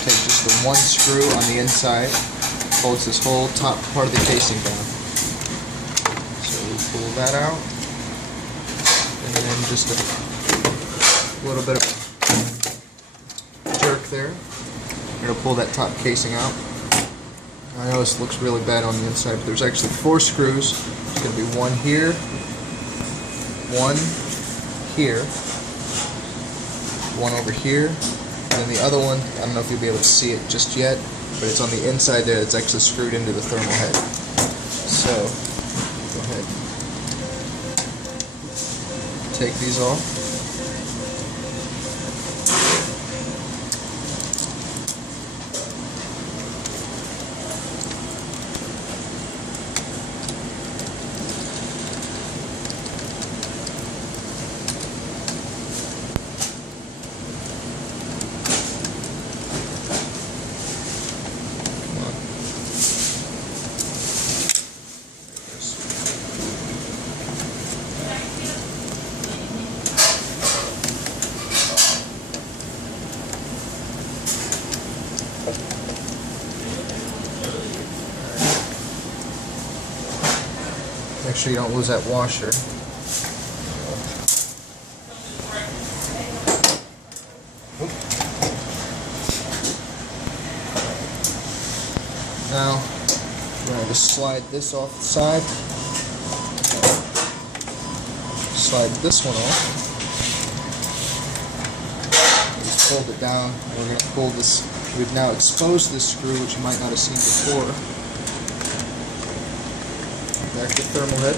to take just the one screw on the inside, holds this whole top part of the casing down. So we pull that out, and then just a little bit of jerk there. We're going to pull that top casing out. I know this looks really bad on the inside, but there's actually 4 screws. There's going to be one here, one here, one over here, and then the other one, I don't know if you'll be able to see it just yet, but it's on the inside there. It's actually screwed into the thermal head. So, go ahead. Take these off. Make sure you don't lose that washer. Now, we're going to just slide this off the side. Slide this one off. Just fold it down. We're going to pull this. We've now exposed this screw, which you might not have seen before. Back to the thermal head.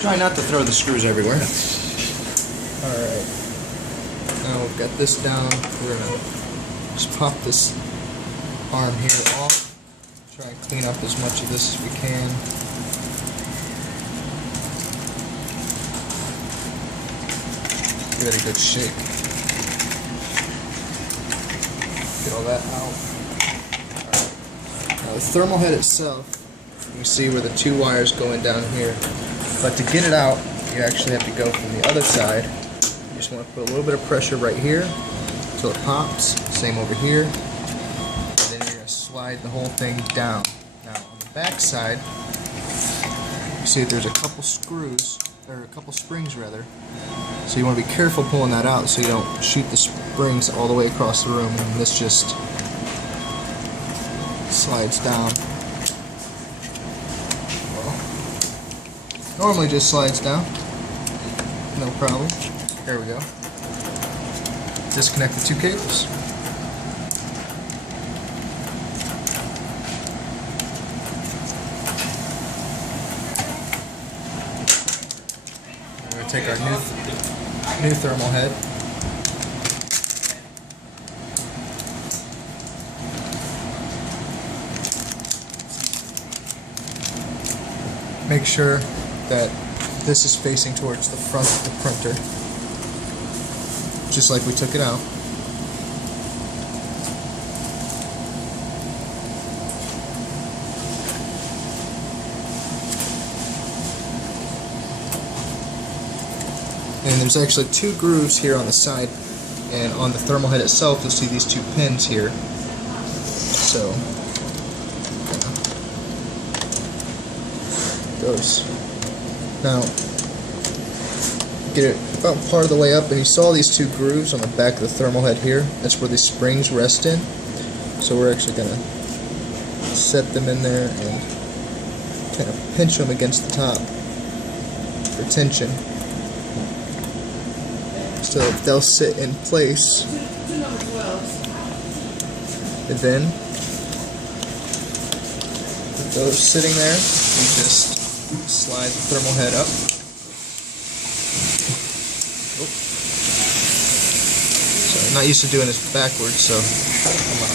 Try not to throw the screws everywhere. Alright. Now we've got this down. We're going to just pop this arm here off. Try and clean up as much of this as we can. Give it a good shake. Get all that out. Alright. Now the thermal head itself, you can see where the 2 wires going down here. But to get it out, you actually have to go from the other side. You just want to put a little bit of pressure right here until it pops. Same over here. And then you're going to slide the whole thing down. Now on the back side, you see that there's a couple screws, or a couple springs rather. So you want to be careful pulling that out so you don't shoot the springs all the way across the room, and this just slides down. Well, normally just slides down, no problem. There we go. Disconnect the 2 cables. We're going to take our new thermal head. Make sure that this is facing towards the front of the printer, just like we took it out. And there's actually 2 grooves here on the side, and on the thermal head itself you'll see these 2 pins here. So it goes. Now get it about part of the way up, and you saw these 2 grooves on the back of the thermal head here. That's where these springs rest in. So we're actually going to set them in there and kind of pinch them against the top for tension, so that they'll sit in place. And then with those sitting there, we just slide the thermal head up. Oh. So I'm not used to doing this backwards, so come on.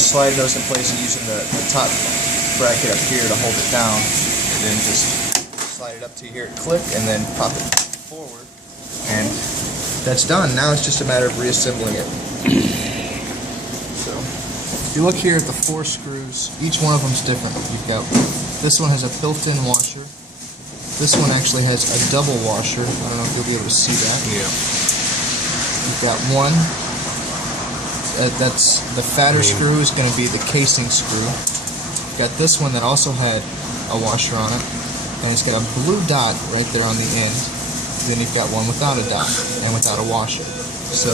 just slide those in place and using the top bracket up here to hold it down, and then just slide it up to here, click, and then pop it forward, and that's done. Now it's just a matter of reassembling it. So if you look here at the 4 screws, each one of them is different. You've got, this one has a built-in washer. This one actually has a double washer. I don't know if you'll be able to see that. Yeah. You've got one. That's the fatter screw is going to be the casing screw. You've got this one that also had a washer on it, and it's got a blue dot right there on the end. Then you've got one without a dot and without a washer. So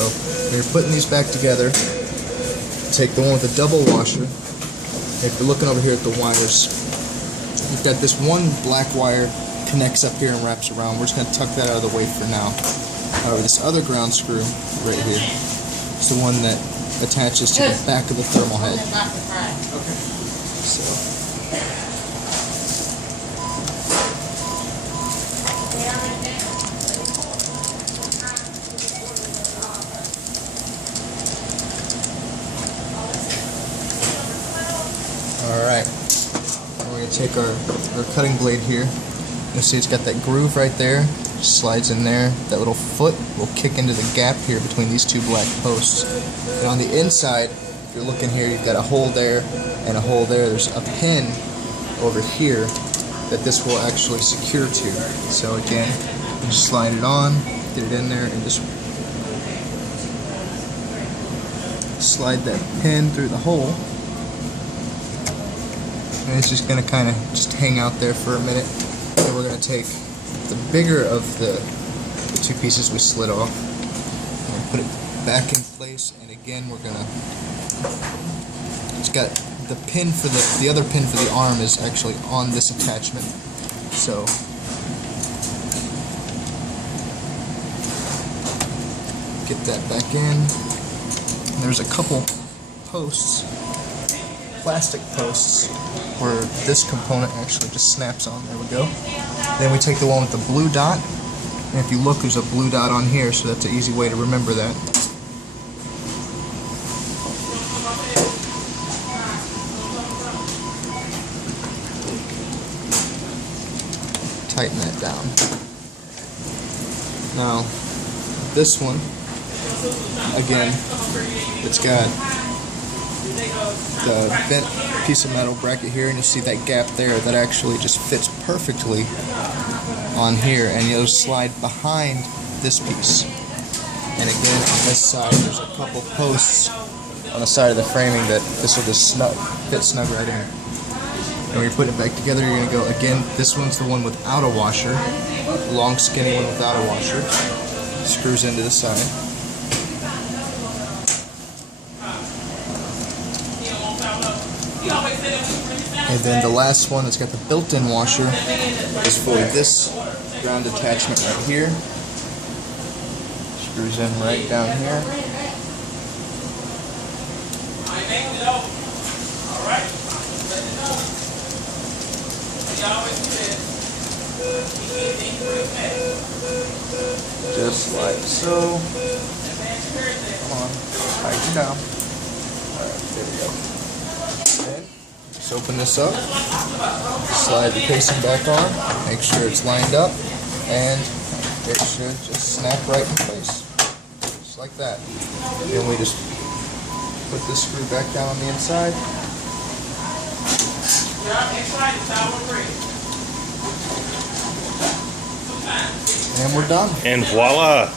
when you're putting these back together, take the one with the double washer. If you're looking over here at the wires, you've got this one black wire connects up here and wraps around. We're just going to tuck that out of the way for now. However, this other ground screw right here is the one that attaches to the back of the thermal head. Okay. So. Alright. We're going to take our cutting blade here. You'll see it's got that groove right there. Slides in there. That little foot will kick into the gap here between these 2 black posts. And on the inside, if you're looking here, you've got a hole there and a hole there. There's a pin over here that this will actually secure to. So again, you just slide it on, get it in there, and just slide that pin through the hole. And it's just going to kind of just hang out there for a minute. Then we're going to take the bigger of the 2 pieces we slid off and put it back in place, and again we're gonna, it's got the pin for the other pin for the arm is actually on this attachment, so get that back in. And there's a couple posts, plastic posts, where this component actually just snaps on. There we go. Then we take the one with the blue dot, and if you look, there's a blue dot on here, so that's an easy way to remember that. Tighten that down. Now, this one, again, it's got the bent piece of metal bracket here, and you'll see that gap there that actually just fits perfectly on here, and you'll slide behind this piece. And again, on this side, there's a couple posts on the side of the framing that this will just fit snug right in. And when you're putting it back together, you're going to go, again, this one's the one without a washer, long skinny one without a washer, screws into the side. And then the last one that's got the built-in washer is for this ground attachment right here. Screws in right down here. Just like so. Come on, tighten down. Alright, there we go. And just open this up, slide the casing back on, make sure it's lined up, and it should just snap right in place. Just like that. Then we just put this screw back down on the inside. And we're done. And voila!